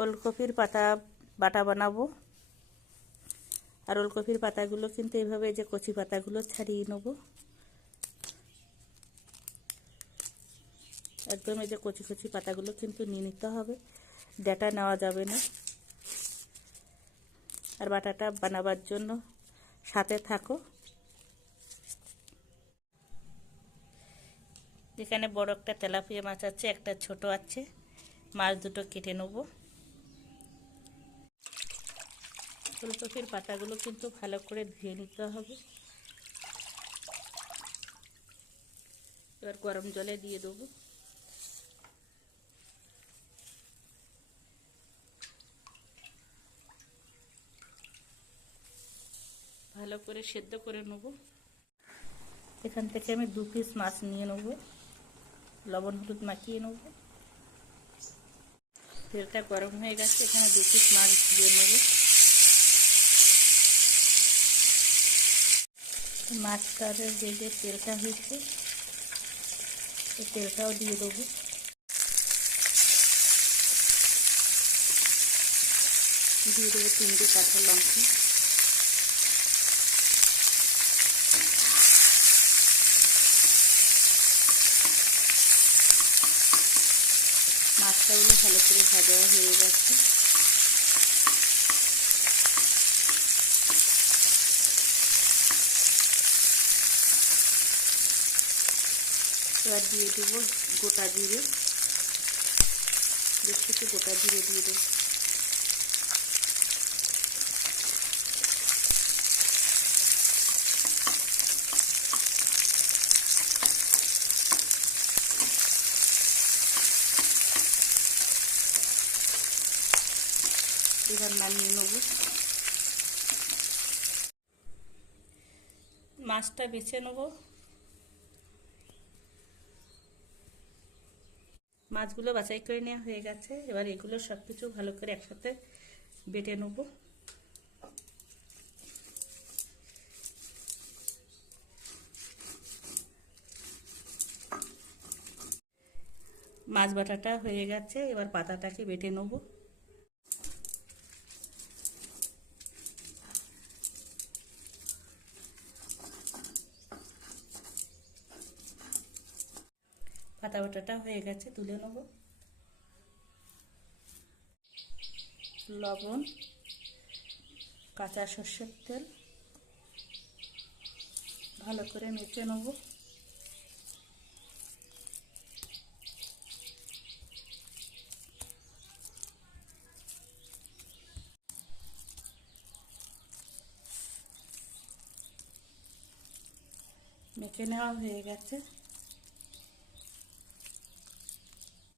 ওলকপির পাতা বাটা বানাবো। আর ওলকপির পাতাগুলো কিন্তু এইভাবে যে কচি পাতাগুলো ছাড়িয়ে নেব, একদম এই যে কচি কচি পাতাগুলো কিন্তু নিয়ে নিতে হবে, ডাঁটা নেওয়া যাবে না। আর বাটাটা বানাবার জন্য সাথে থাকো। এখানে বড় একটা তেলাপিয়া মাছ আছে, একটা ছোট আছে, মাছ দুটো কেটে নেব। ফুলকপির পাতাগুলো কিন্তু ভালো করে ধুয়ে নিতে হবে। এবার গরম জলে দিয়ে দেবো। ভালো করে সেদ্ধ করে নেব। এখান থেকে আমি 2 পিস মাছ নিয়ে নেব, লবণ হলুদ মাখিয়ে নেব। তেলটা গরম হয়ে গেছে, এখানে 2 পিস মাছ দিয়ে নেব। মাছটার যে তেলটা হয়েছে এই তেলটাও দিয়ে দেবো। দিয়ে দেবো 3টে কাঁচা লঙ্কা। মাছটাগুলো ভালো করে ভাজা হয়ে গেছে। এবার দিয়ে দেবো গোটা জিরে, বেশ কিছু গোটা জিরে দিয়ে দেবো। এবার নামিয়ে নেব। মাছটা বেছে নেব। মাছগুলো বাছাই করে নেওয়া হয়ে গেছে। এবার এগুলো সব কিছু ভালো করে একসাথে বেটে নেব। মাছ বাটাটা হয়ে গেছে, এবার পাতাটাকে বেটে নেব। পাতা বাটাটা হয়ে গেছে, তুলে নেব। লবণ, কাঁচা সর্ষের তেল ভালো করে মেখে নেব। মেখে নেওয়া হয়ে গেছে।